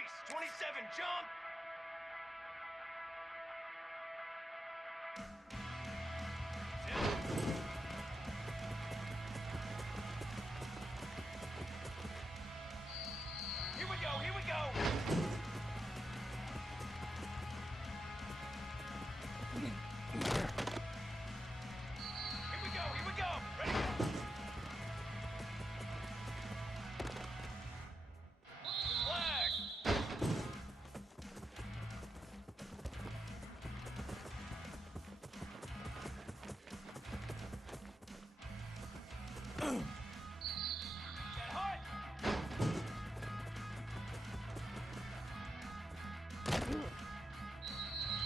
Increase! 27, jump! Here we go, here we go! Here we go, here we go! Ready, go! Flag! Get hot!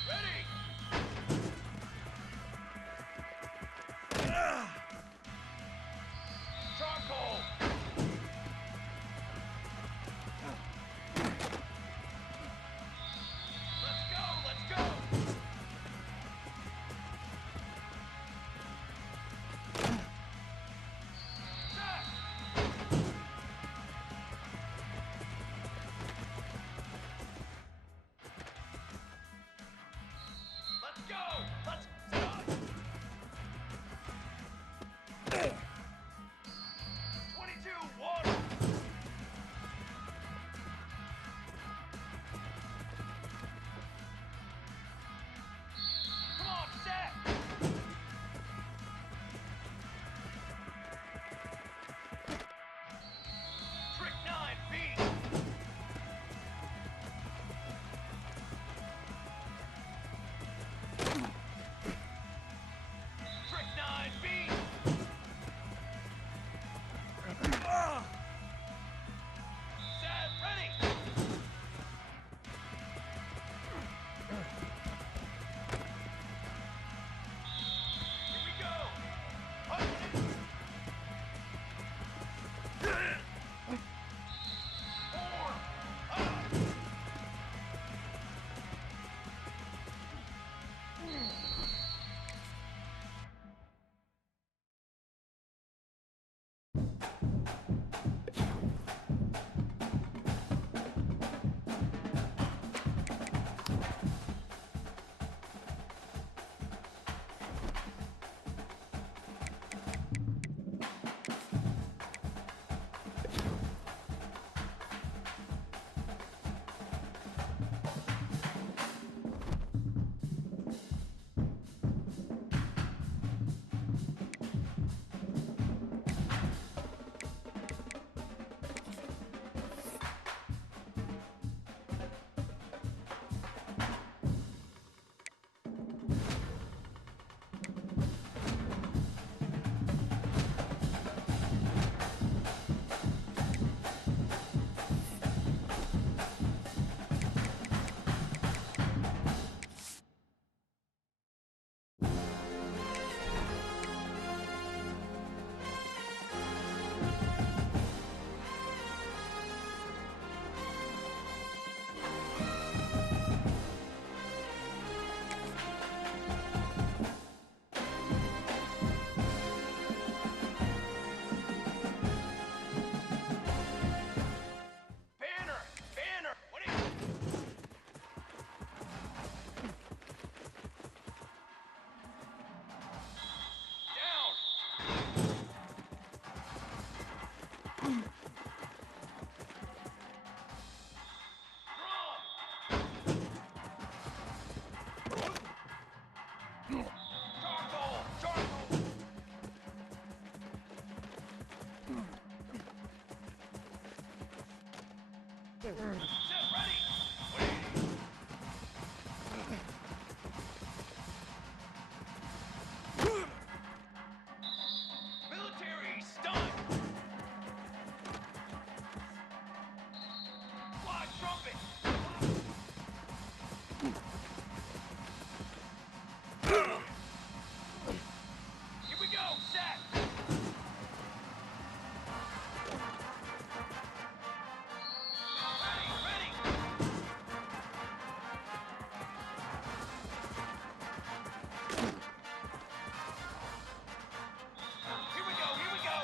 Ready! Charcoal! Let's go, let's go! Set! Let's go! Let's stop! 22, water! Come on, set! Trick 9, beat! Trick 9, beat! Set, ready! Here we go! Up! Form! Up! Banner! Banner! What are you... Down! Drum! Charcoal! Charcoal! Set, ready! Wait! Military, stun! Fly trumpet! Here we go, set! Ready, ready! Here we go, here we go!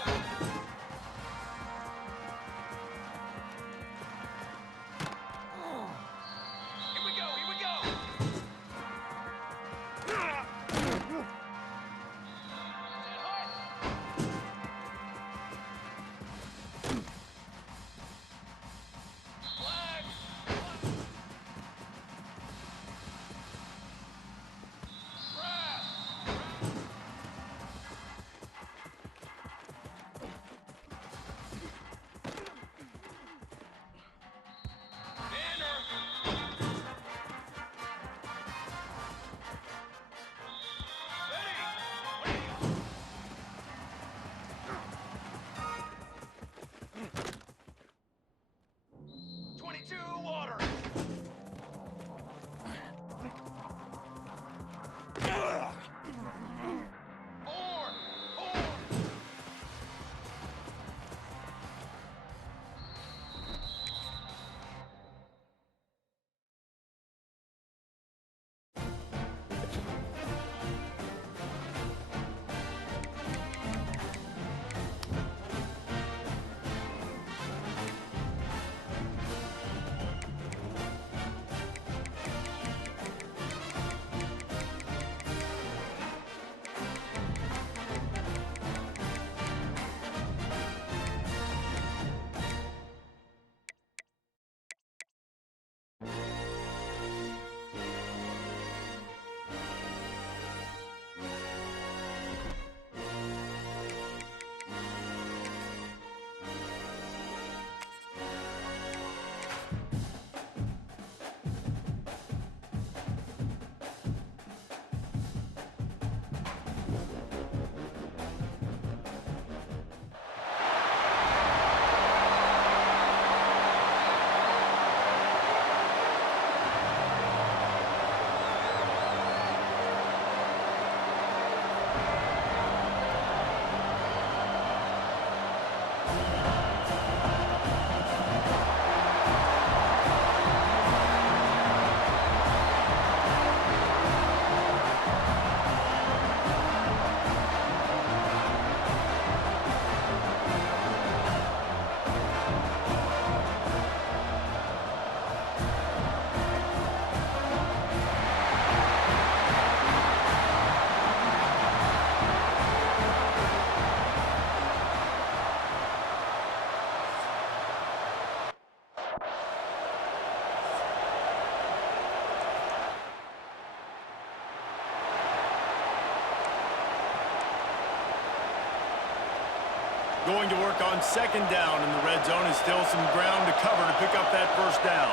going to work on second down in the red zone, and still some ground to cover to pick up that first down.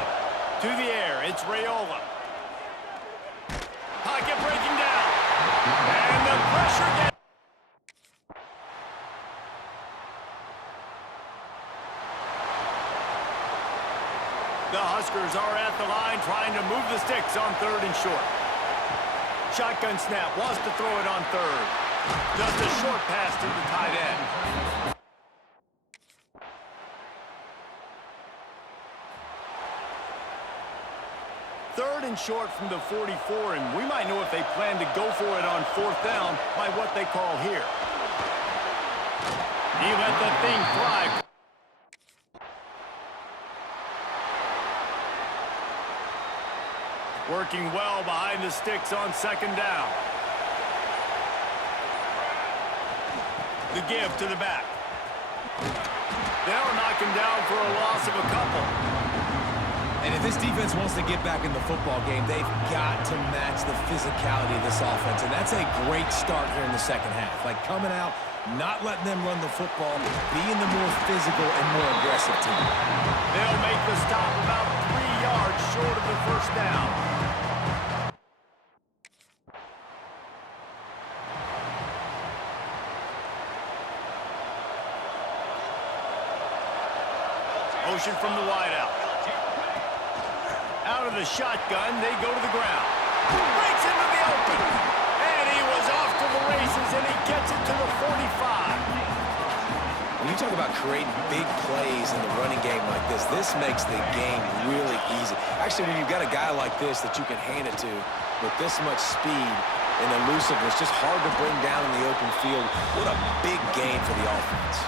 To the air, it's Raiola. Pocket breaking down. And the pressure gets... The Huskers are at the line trying to move the sticks on third and short. Shotgun snap, wants to throw it on third. Just a short pass to the tight end. Third and short from the 44, and we might know if they plan to go for it on fourth down by what they call here. He let the thing fly. Working well behind the sticks on second down. The give to the back. They'll knock him down for a loss of a couple. And if this defense wants to get back in the football game, they've got to match the physicality of this offense. And that's a great start here in the second half. Like coming out, not letting them run the football, being the more physical and more aggressive team. They'll make the stop about 3 yards short of the first down. Motion from the wideout. Out of the shotgun, they go to the ground. Breaks into the open. And he was off to the races, and he gets it to the 45. When you talk about creating big plays in the running game like this makes the game really easy. Actually, when you've got a guy like this that you can hand it to with this much speed and elusiveness, just hard to bring down in the open field. What a big game for the offense.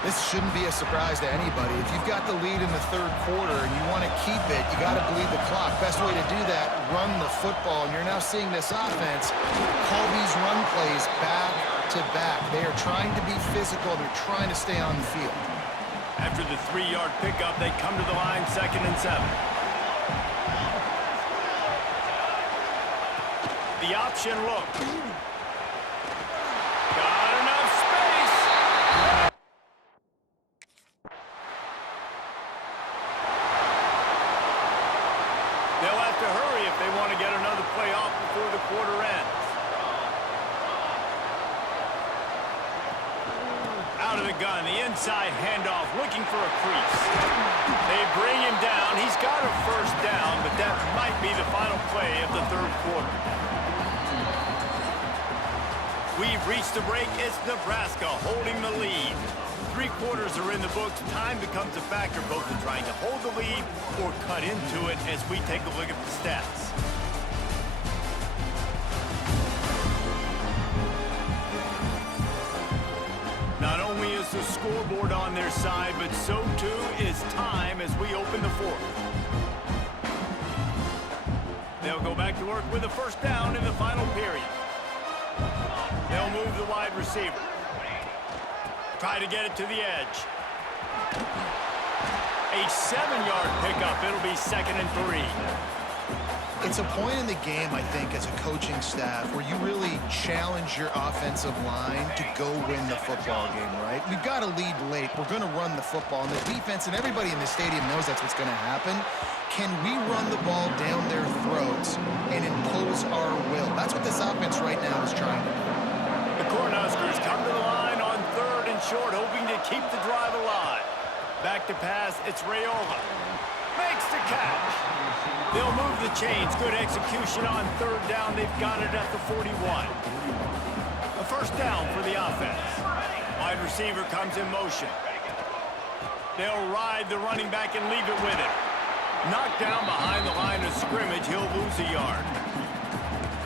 This shouldn't be a surprise to anybody. If you've got the lead in the third quarter and you want to keep it, you got to bleed the clock. Best way to do that, run the football. And you're now seeing this offense call these run plays back to back. They are trying to be physical. They're trying to stay on the field. After the 3-yard pickup, they come to the line, 2nd and 7. The option look. Got enough space. They'll have to hurry if they want to get another play off before the quarter ends. Out of the gun, the inside handoff, looking for a crease. They bring him down. He's got a first down, but that might be the final play of the third quarter. We've reached the break. It's Nebraska holding the lead. 3 quarters are in the books. Time becomes a factor both in trying to hold the lead or cut into it as we take a look at the stats. Not only is the scoreboard on their side, but so too is time as we open the fourth. They'll go back to work with a first down in the final period. They'll move the wide receiver. Try to get it to the edge. A 7-yard pickup. It'll be 2nd and 3. It's a point in the game, I think, as a coaching staff where you really challenge your offensive line to go win the football game, right? We've got to lead late. We're going to run the football. And the defense and everybody in the stadium knows that's what's going to happen. Can we run the ball down their throats and impose our will? That's what this offense right now is trying to do. The Cornhuskers come to the line on 3rd and short, hoping to keep the drive alive. Back to pass, it's Raiola. Makes the catch. They'll move the chains. Good execution on 3rd down. They've got it at the 41. A first down for the offense. Wide receiver comes in motion. They'll ride the running back and leave it with him. Knocked down behind the line of scrimmage. He'll lose a yard.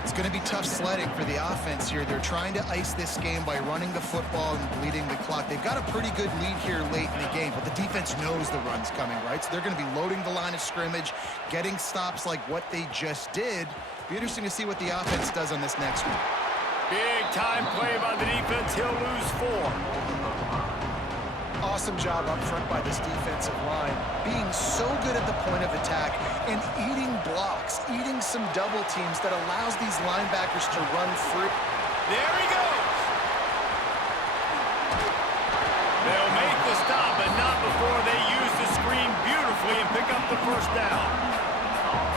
It's going to be tough sledding for the offense here. They're trying to ice this game by running the football and bleeding the clock. They've got a pretty good lead here late in the game, but the defense knows the run's coming, right? So they're going to be loading the line of scrimmage, getting stops like what they just did. Be interesting to see what the offense does on this next one. Big time play by the defense. He'll lose 4. Awesome job up front by this defensive line, being so good at the point of attack and eating blocks, eating some double teams that allows these linebackers to run free. There he goes. safely and pick up the first down.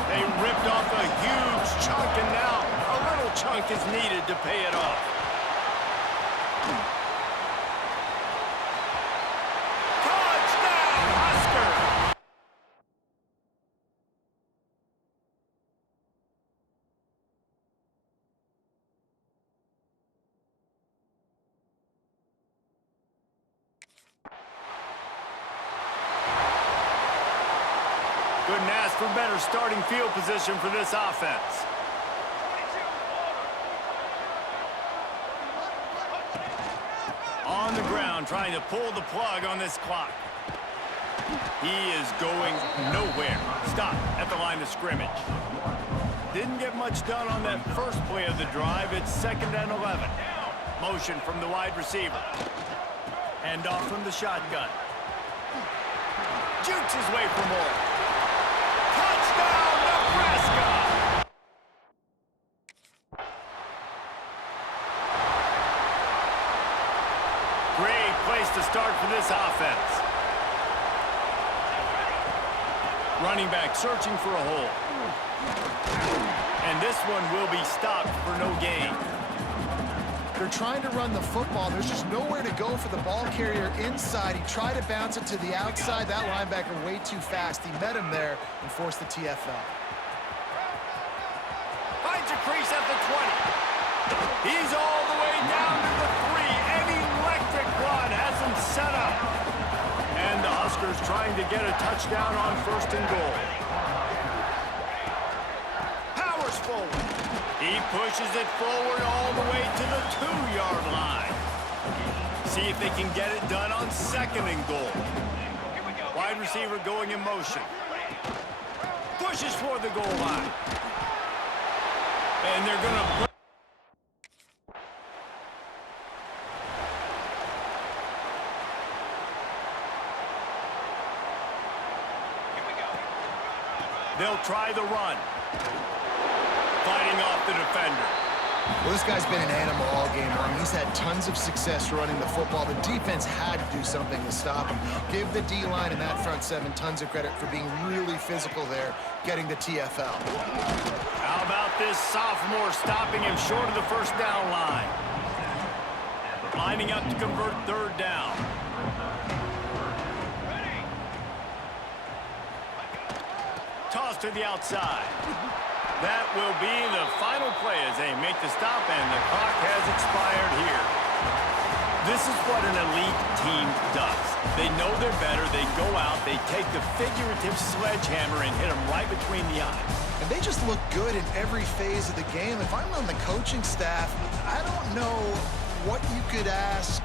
They ripped off a huge chunk, and now a little chunk is needed to pay it off. Touchdown, Huskers! Couldn't ask for better starting field position for this offense. On the ground, trying to pull the plug on this clock. He is going nowhere. Stop at the line of scrimmage. Didn't get much done on that first play of the drive. It's 2nd and 11. Motion from the wide receiver. Hand off from the shotgun. Jukes his way for more. Touchdown, Nebraska! Great place to start for this offense. Running back searching for a hole. And this one will be stopped for no gain. They're trying to run the football. There's just nowhere to go for the ball carrier inside. He tried to bounce it to the outside. That linebacker way too fast. He met him there and forced the TFL. Finds a crease at the 20. He's all the way down to the 3. An electric run has him set up. And the Huskers trying to get a touchdown on 1st and goal. Powers forward. He pushes it forward all the way to the 2-yard line. See if they can get it done on 2nd and goal. Wide receiver going in motion. Pushes for the goal line. And they're going to... They'll try the run. Fighting off the defender. Well, this guy's been an animal all game long. He's had tons of success running the football. The defense had to do something to stop him. Give the D-line and that front 7 tons of credit for being really physical there, getting the TFL. How about this sophomore stopping him short of the 1st down line? Lining up to convert 3rd down. Toss to the outside. That will be the final play as they make the stop, and the clock has expired here. This is what an elite team does. They know they're better. They go out, they take the figurative sledgehammer and hit them right between the eyes. And they just look good in every phase of the game. If I'm on the coaching staff, I don't know what you could ask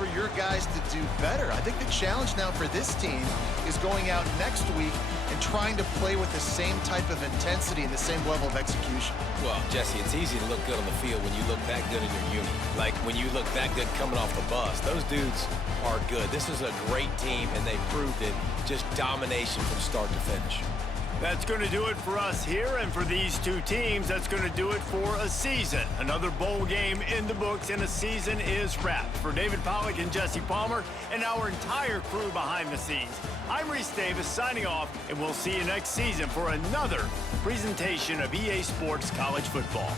for your guys to do better. I think the challenge now for this team is going out next week and trying to play with the same type of intensity and the same level of execution. Well, Jesse, it's easy to look good on the field when you look that good in your unit. Like when you look that good coming off the bus. Those dudes are good. This is a great team, and they proved it. Just domination from start to finish. That's going to do it for us here, and for these two teams, that's going to do it for a season. Another bowl game in the books, and a season is wrapped. For David Pollack and Jesse Palmer and our entire crew behind the scenes, I'm Reese Davis signing off, and we'll see you next season for another presentation of EA Sports College Football.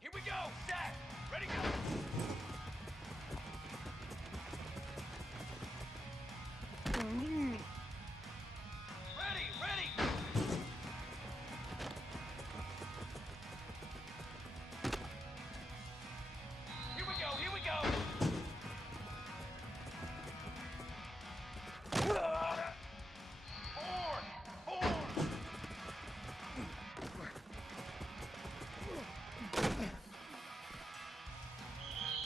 Here we go. Set. Ready, go. Ready, ready. Here we go, here we go. Forward, forward.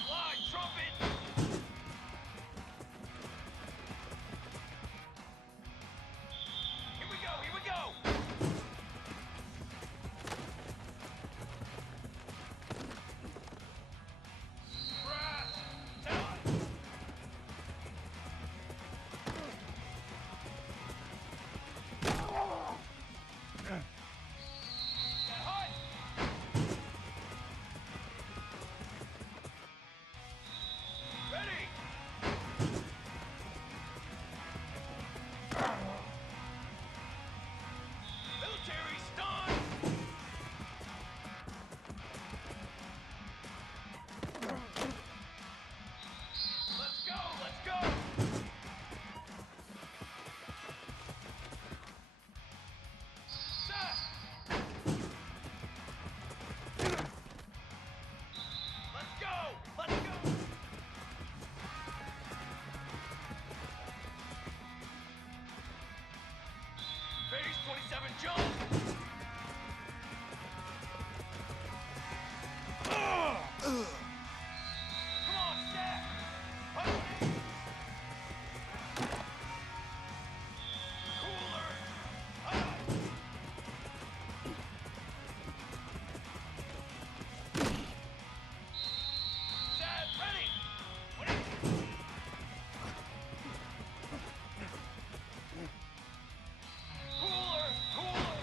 Line, trumpet. Here we go, here we go. Brass, time. Get hot. Ready. Military stun. Let's go, let's go. Set. Let's go, let's go. Phase 27 jump. Come on, Stack. Cooler. Set, ready. Cooler, cooler.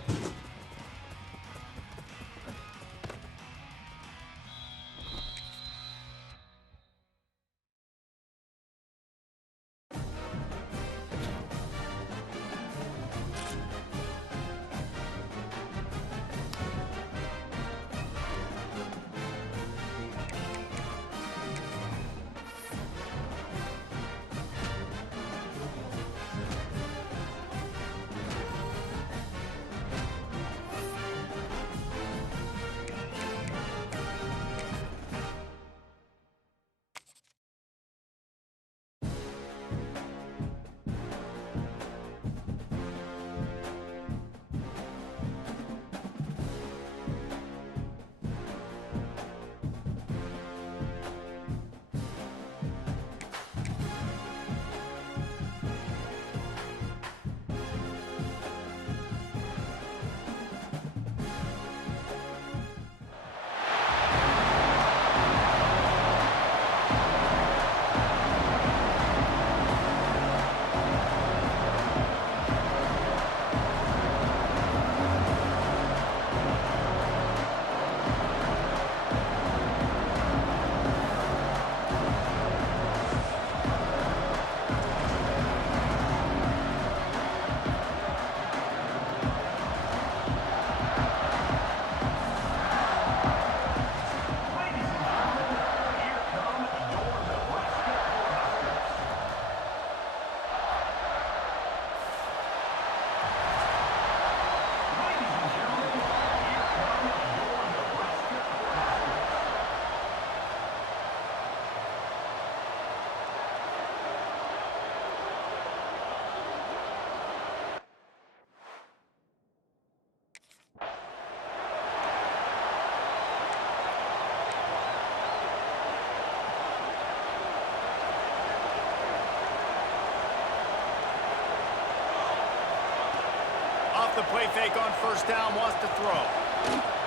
play fake on first down, wants to throw.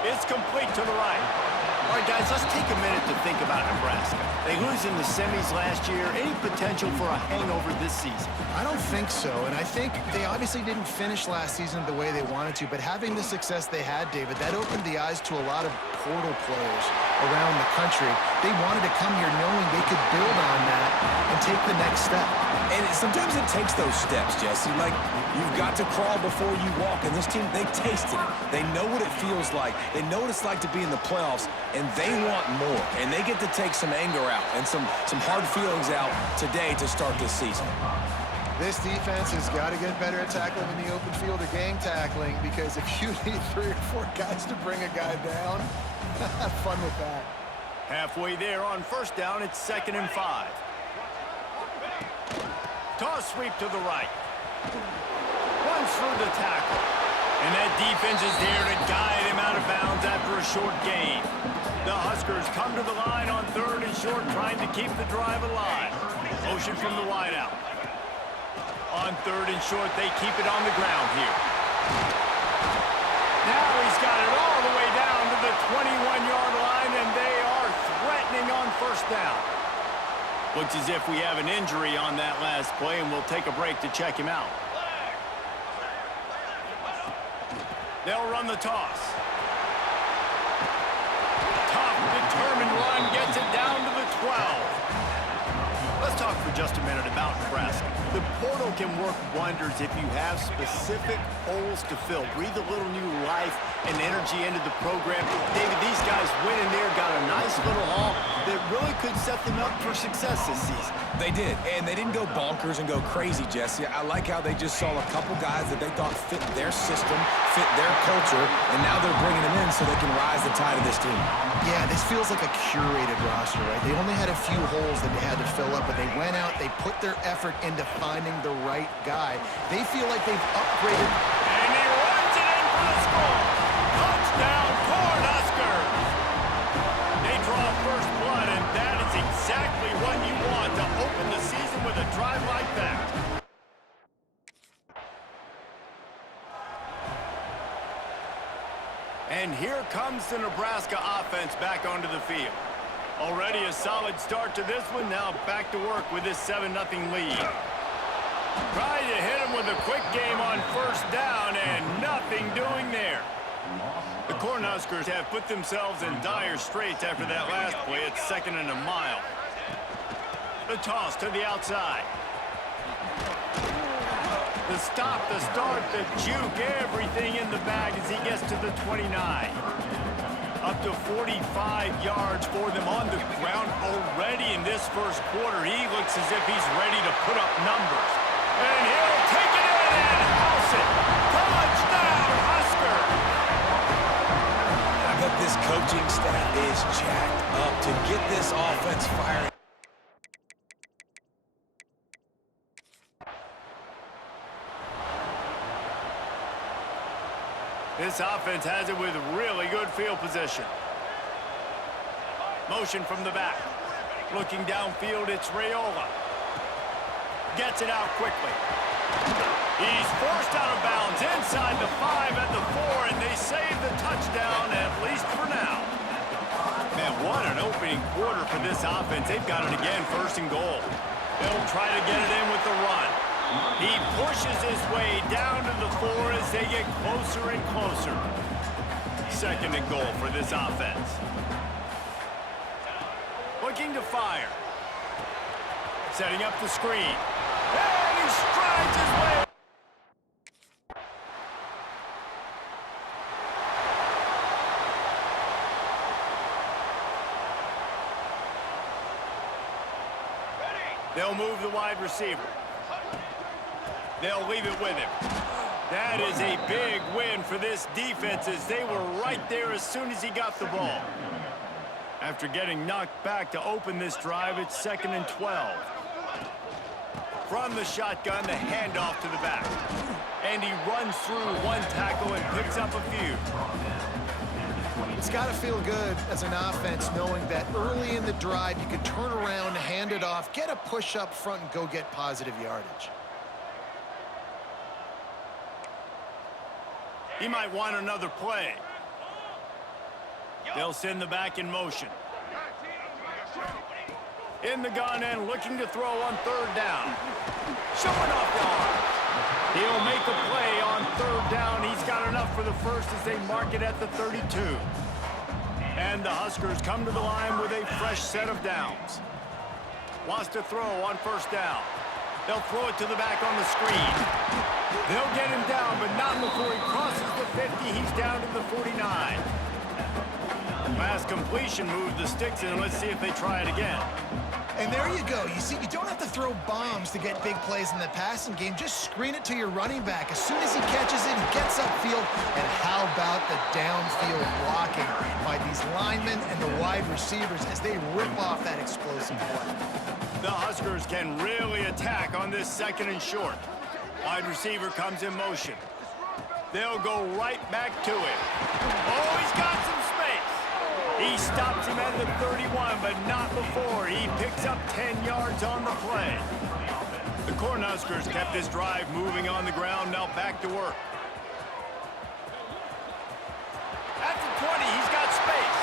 It's complete to the right. All right, guys, let's take a minute to think about Nebraska. They lose in the semis last year. Any potential for a hangover this season? I don't think so, and I think they obviously didn't finish last season the way they wanted to, but having the success they had, David, that opened the eyes to a lot of portal players around the country. They wanted to come here knowing they could build on that and take the next step. And sometimes it takes those steps, Jesse. Like, you've got to crawl before you walk. And this team, they tasted it. They know what it feels like. They know what it's like to be in the playoffs, and they want more. And they get to take some anger out and some hard feelings out today to start this season. This defense has got to get better at tackling in the open field or game tackling, because if you need 3 or 4 guys to bring a guy down, have fun with that. Halfway there on first down, it's 2nd and 5. Toss sweep to the right. Runs through the tackle. And that defense is there to guide him out of bounds after a short gain. The Huskers come to the line on 3rd and short, trying to keep the drive alive. Motion from the wideout. On 3rd and short, they keep it on the ground here. Now he's got it all the way down to the 21-yard line, and they are threatening on first down. Looks as if we have an injury on that last play, and we'll take a break to check him out. They'll run the toss. Tough, determined run, gets it down to the 12. Let's talk for just a minute about Nebraska. The portal can work wonders if you have specific holes to fill. Breathe a little new life and energy into the program. David, these guys went in there, got a nice little haul that really could set them up for success this season. They did, and they didn't go bonkers and go crazy, Jesse. I like how they just saw a couple guys that they thought fit their system, fit their culture, and now they're bringing them in so they can rise the tide of this team. Yeah, this feels like a curated roster, right? They only had a few holes that they had to fill up, but they went out, they put their effort into finding the right guy. They feel like they've upgraded. And he runs it in for the score. Touchdown, Cornhuskers. They draw first blood, and that is exactly what you want to open the season with a drive like that. And here comes the Nebraska offense back onto the field. Already a solid start to this one. Now back to work with this 7-0 lead. Trying to hit him with a quick game on first down, and nothing doing there. The Cornhuskers have put themselves in dire straits after that last play. It's 2nd and a mile. The toss to the outside. The stop, the start, the juke, everything in the bag as he gets to the 29. Up to 45 yards for them on the ground already in this first quarter. He looks as if he's ready to put up numbers. And he'll take it in and house it. Touchdown, Husker! I bet this coaching staff is jacked up to get this offense firing. This offense has it with really good field position. Motion from the back. Looking downfield, it's Raiola. Gets it out quickly. He's forced out of bounds inside the 5 at the 4, and they save the touchdown, at least for now. Man, what an opening quarter for this offense. They've got it again, 1st and goal. They'll try to get it in with the run. He pushes his way down to the 4 as they get closer and closer. 2nd and goal for this offense. Looking to fire. Setting up the screen. And he strides his way. They'll move the wide receiver. They'll leave it with him. That is a big win for this defense as they were right there as soon as he got the ball. After getting knocked back to open this drive, it's 2nd and 12. From the shotgun, the handoff to the back. And he runs through one tackle and picks up a few. It's got to feel good as an offense knowing that early in the drive you can turn around, hand it off, get a push up front, and go get positive yardage. He might want another play. They'll send the back in motion. In the gun and looking to throw on third down. Showing off the arm. He'll make a play on third down. He's got enough for the first as they mark it at the 32. And the Huskers come to the line with a fresh set of downs. Wants to throw on first down. They'll throw it to the back on the screen. They'll get him down, but not before he crosses the 50. He's down to the 49. Pass completion moved the sticks in. Let's see if they try it again. And there you go. You see, you don't have to throw bombs to get big plays in the passing game. Just screen it to your running back. As soon as he catches it, he gets upfield. And how about the downfield blocking by these linemen and the wide receivers as they rip off that explosive play? The Huskers can really attack on this second and short. Wide receiver comes in motion. They'll go right back to him. Oh, he's got some space. He stops him at the 31, but not before. He picks up 10 yards on the play. The Cornhuskers kept this drive moving on the ground, now back to work. At the 20, he's got space.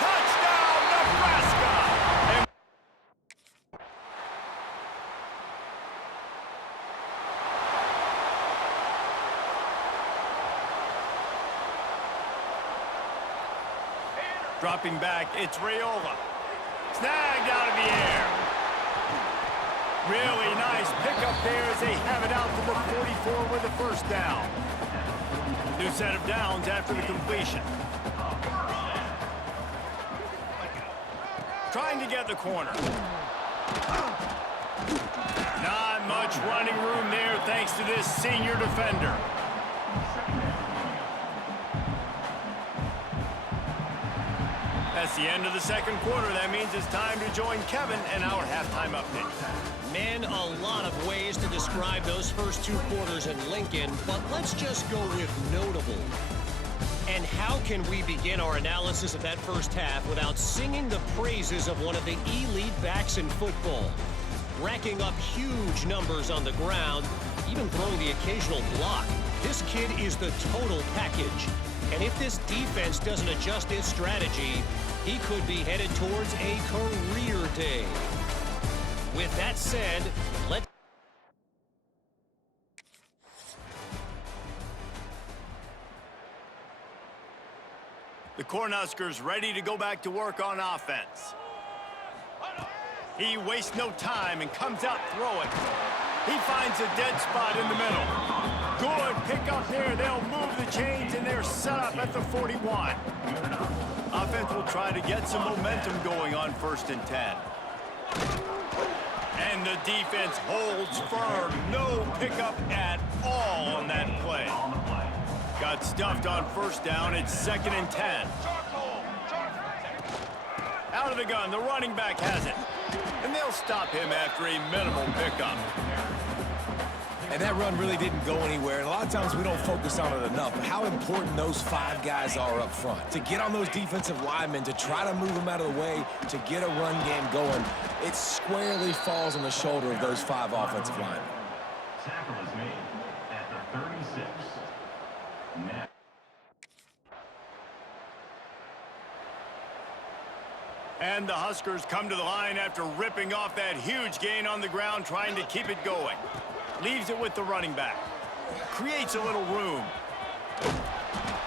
Touchdown, Nebraska! Dropping back, it's Raiola. Snagged out of the air. Really nice pickup there as they have it out to the 44 with the first down. New set of downs after the completion. Trying to get the corner. Not much running room there thanks to this senior defender. That's the end of the second quarter. That means it's time to join Kevin and our halftime update. Man, a lot of ways to describe those first two quarters in Lincoln, but let's just go with notable. And how can we begin our analysis of that first half without singing the praises of one of the elite backs in football? Racking up huge numbers on the ground, even throwing the occasional block. This kid is the total package. And if this defense doesn't adjust its strategy, he could be headed towards a career day. With that said, let's... The Cornhuskers ready to go back to work on offense. He wastes no time and comes out throwing. He finds a dead spot in the middle. Good pick up there. They'll move the chains, and they're set up at the 41. Offense will try to get some momentum going on 1st and 10. And the defense holds firm. No pickup at all on that play. Got stuffed on first down. It's 2nd and 10. Out of the gun. The running back has it. And they'll stop him after a minimal pickup. And that run really didn't go anywhere. And a lot of times we don't focus on it enough. But how important those 5 guys are up front. To get on those defensive linemen, to try to move them out of the way, to get a run game going, it squarely falls on the shoulder of those 5 offensive linemen. Tackle is made at the 36. Net. And the Huskers come to the line after ripping off that huge gain on the ground, trying to keep it going. Leaves it with the running back. Creates a little room.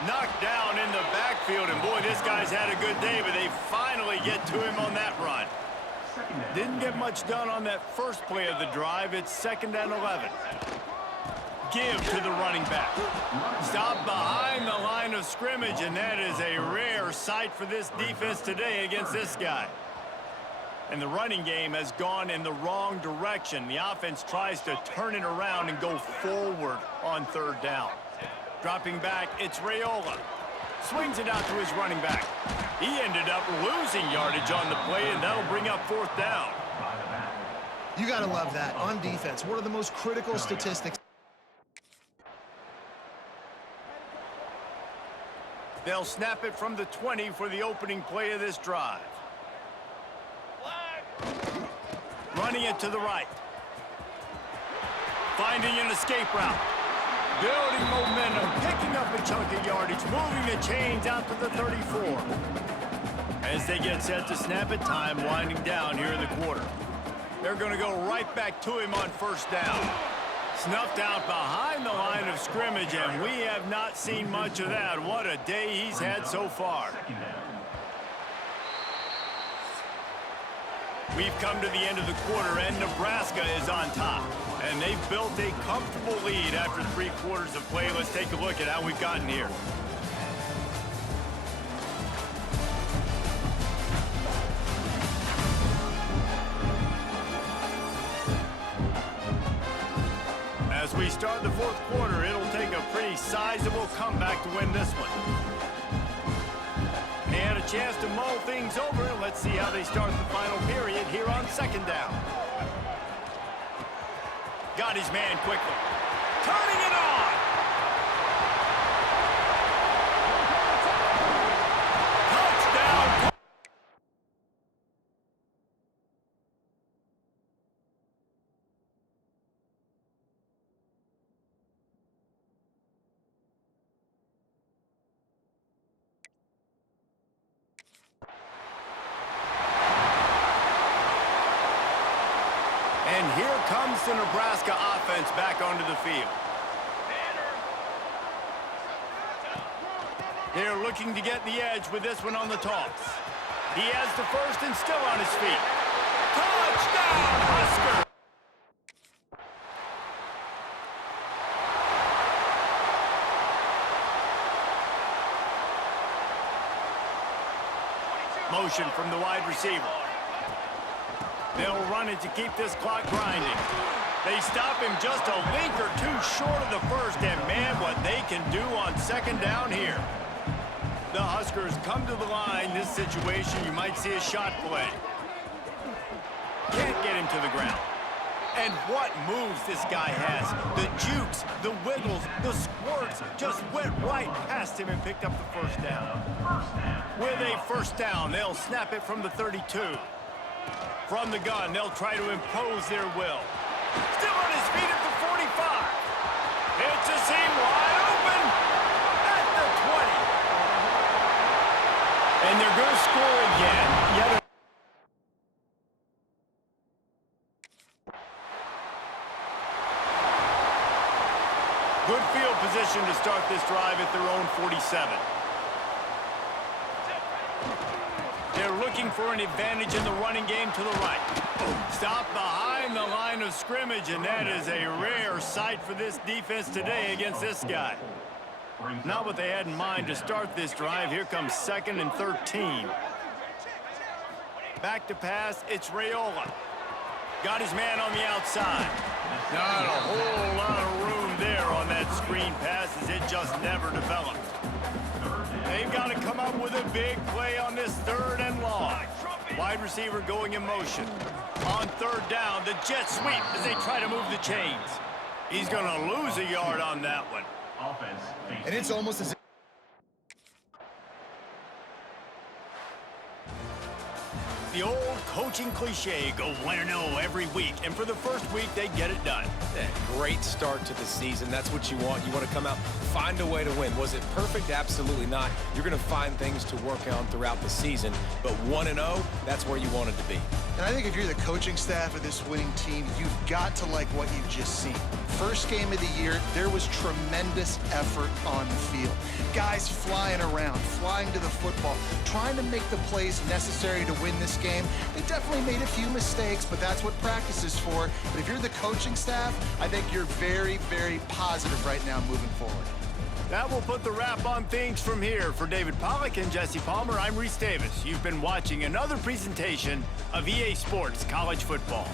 Knocked down in the backfield, and boy, this guy's had a good day, but they finally get to him on that run. Didn't get much done on that first play of the drive. It's 2nd and 11. Give to the running back. Stop behind the line of scrimmage, and that is a rare sight for this defense today against this guy. And the running game has gone in the wrong direction. The offense tries to turn it around and go forward on 3rd down. Dropping back, it's Raiola. Swings it out to his running back. He ended up losing yardage on the play, and that'll bring up 4th down. You got to love that. On defense, one of the most critical statistics. They'll snap it from the 20 for the opening play of this drive. Running it to the right. Finding an escape route. Building momentum, picking up a starts moving the chains out to the 34. As they get set to snap it, time winding down here in the quarter. They're going to go right back to him on first down. Snuffed out behind the line of scrimmage, and we have not seen much of that. What a day he's had so far. We've come to the end of the quarter, and Nebraska is on top. And they've built a comfortable lead after 3 quarters of play. Let's take a look at how we've gotten here. As we start the 4th quarter, it'll take a pretty sizable comeback to win this one. They had a chance to mull things over. Let's see how they start the final period here on 2nd down. Got his man quickly. Turning it on! Touchdown! And here comes the Nebraska offense back onto the field. They're looking to get the edge with this one on the toss. He has the first and still on his feet. Touchdown, Husker! Motion from the wide receiver. They'll run it to keep this clock grinding. They stop him just a link or two short of the first, and man, what they can do on 2nd down here. The Huskers come to the line. This situation, you might see a shot play. Can't get him to the ground. And what moves this guy has. The jukes, the wiggles, the squirts just went right past him and picked up the first down. With a first down, they'll snap it from the 32. From the gun, they'll try to impose their will. Still on his feet at the 45. It's a seam wide open at the 20. And they're going to score again. Yet good field position to start this drive at their own 47. They're looking for an advantage in the running game to the right. Stop behind the line of scrimmage, and that is a rare sight for this defense today against this guy. Not what they had in mind to start this drive. Here comes 2nd and 13. Back to pass, it's Raiola. Got his man on the outside. Not a whole lot of room there on that screen pass, as it just never developed. They've got to come up with a big play on this 3rd and long. Wide receiver going in motion. On 3rd down, the jet sweep as they try to move the chains. He's going to lose a yard on that one. And it's almost as if the old coaching cliche, go win or no every week. And for the first week, they get it done. Yeah, great start to the season. That's what you want. You want to come out, find a way to win. Was it perfect? Absolutely not. You're going to find things to work on throughout the season. But 1-0, that's where you wanted to be. And I think if you're the coaching staff of this winning team, you've got to like what you've just seen. First game of the year, there was tremendous effort on the field. Guys flying around, flying to the football, trying to make the plays necessary to win this game. They definitely made a few mistakes, but that's what practice is for. But if you're the coaching staff, I think you're very, very positive right now moving forward. That will put the wrap on things from here. For David Pollack and Jesse Palmer, I'm Reese Davis. You've been watching another presentation of EA Sports College Football.